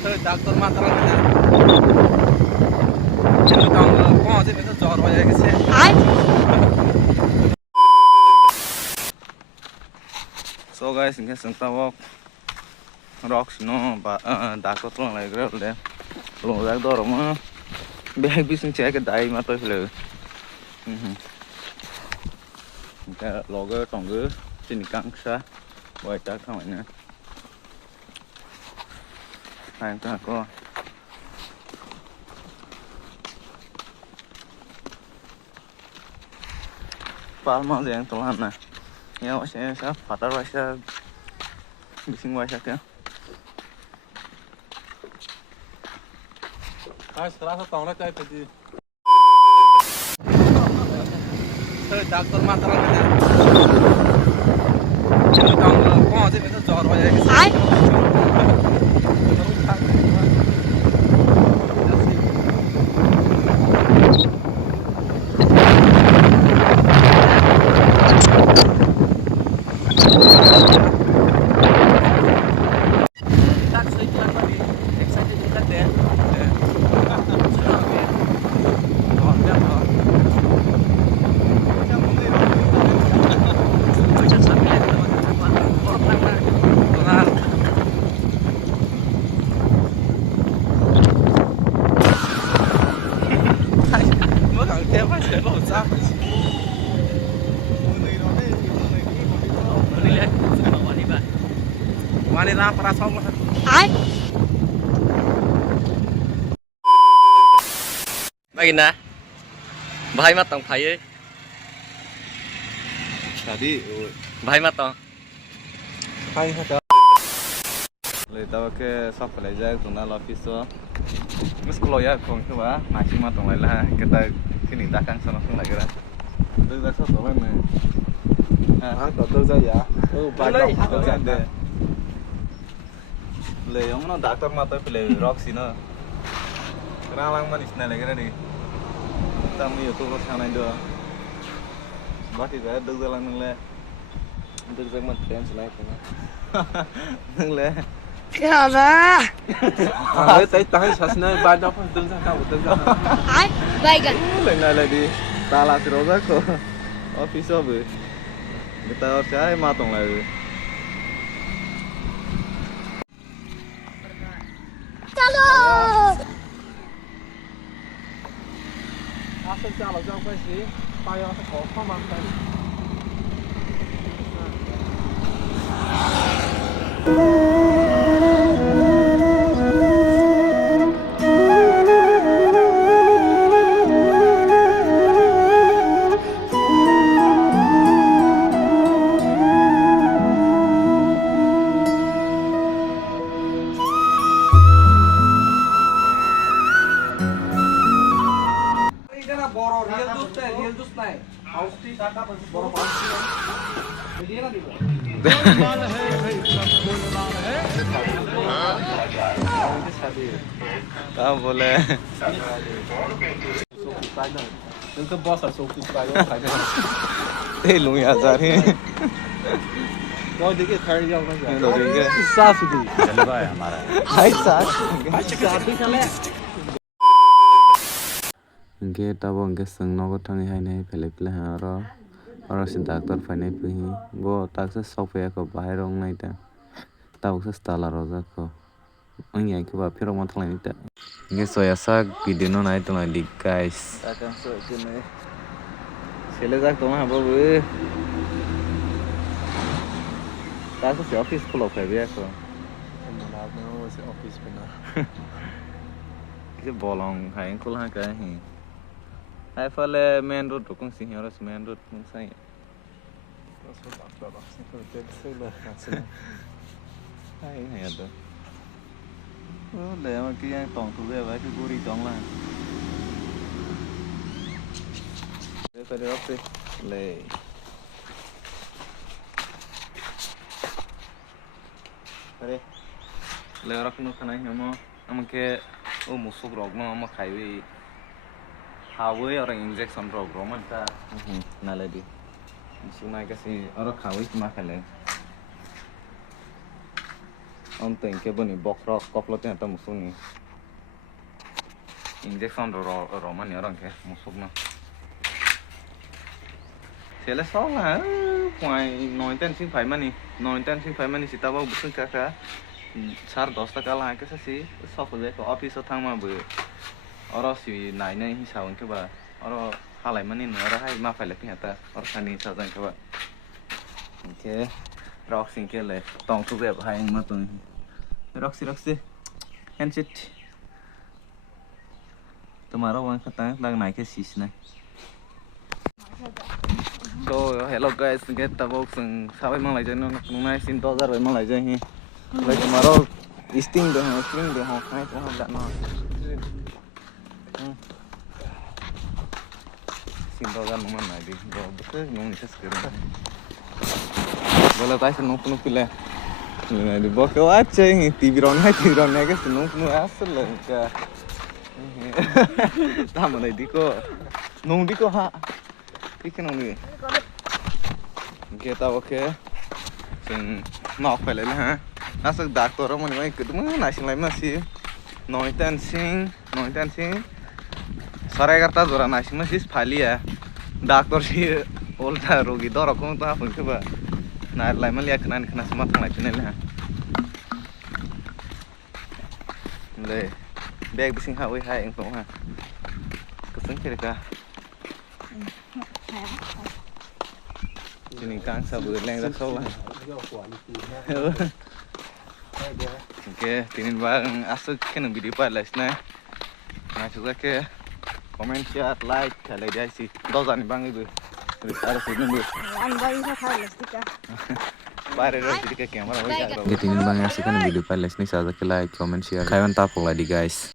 Doctor mata lang na. Kung kasi may jar ho jayega se. So guys, inge sangta walk Roxy no doctor to like le. Lo jak do ro bag bising check dai ma to le. Cái logo tổng cứ trên căng xa bởi ta không phải nữa hai ta có palma gì anh tôi làm này nhau sẽ phát ra sẽ bị sinh ngoài sẽ ai sẽ làm tổng là cái gì doctor mata lang na. Kung kasi may jar ho jayega se. Mari ra para xong rồi. Bagi na. Bahai mat tong phai. Tadi bahai mat tong. Phai ha. Le tao ke sắp phải ra tụi nó office đó. Mới school ya không chứ ba, mà chỉ mà tụi lại là cái ta cái này ta căng sao nó không lại cái đó. Tôi ra số tụi lên này. Tôi ra ya. Ba đồng tôi ra đây. Le ông nó doctor mà tôi phải le Roxy nó. Ra lang mà isna lại cái này. Tao mới tôi có sang này được. Bắt thì về được ra lang le. Được ra mà tiền sẽ lại cũng. Nâng le. Kìa ra. Tay sasna ba đâu đứng ra đâu đứng ra. Ai? Vậy gần. Lần này lại đi. Ta là sự đó của office rồi. Người ta sẽ mà tổng lại. Alo. Xin chào là Giang Quay Sĩ. Tay sẽ có phong bằng tay. Sao boleh? Itu bos asal suki style kan? Telung ya cari. Kau dikit cari jauh kan? Kau dikit. Sah sudi. Chaleगा है हमारा. Hai sah. Sah भी चले. Inkhe tabo inkhe sengnogo tangi hainai pele haro aro si doctor fainai puhi bo taksa sokpaya ko bahai rong nai ta tabo sa stala roja ko ongyai ko ba phirok ma thalai ta inkhe soya sak video no nai tongai dik guys takam so kene sele jak toma babu taksa si office khulo phaibe ko no se office bena ke bolong hai kul ha ka hi hai fale main road kung sing horas main road kung sai hai hai ada le ma ki yang tong tu ve vai ki guri tong la le fale op le Pare le rak no khana hi mo amke o musuk rok no ma khaiwi Hawi orang injection program mana? Naladi. Sungai kasih orang kawin cuma kali. Onto ingke boni bokrok koplot yang tamu suni. Injection roman ya orang ke musuk na. Sele soalnya, poin 9.5 mani sita bau bukan kakak. 10:30 kalah ke sih, sok aja ke office thang mah bu. Orang si naiknya hisawon ke ba. Orang halai mani orang hai ma file pihata. Orang sani saja ke ba. Oke, Roxy ke le. Tong tu be hai ma tu. Roxy, handshake. Tomorrow one kata lang naik ke sis na. So hello guys, kita box sampai mang lagi nong nai sin 2000 mang lagi ni. Lagi tomorrow listing deh, hai tu ham dak no. Sin 2000 mang nai di, betul nong ni sekarang. Bola tai sen nong pila. Nai di box aja ni TV ron ke sen nong asal lah ka. Tamu nai di ko ha. Ikan nong ni. Kita oke. Sen nak pala lah. Nasak doktor orang mana ikut mana nasi lain masih. Noitan sing. Sarai kata zora nasi masih fali ya. Doktor sih olta rogi dora kau tu apa ke ba. Naik lain malah kena semua tang lain ni lah. Le. Bag bising hawi hai engkau ha. Keseng kira kah. Ini kang sabar leng dah kau lah. Oke, tinin bang asal kena video palas na. Nah juga ke comment share like kalau dia sih. Dosa nih bang itu. Harus ini dulu. Pare harus jadi kamera. Tinin bang asal kena video palas nih saja ke like comment share. Kalian tapol lagi guys.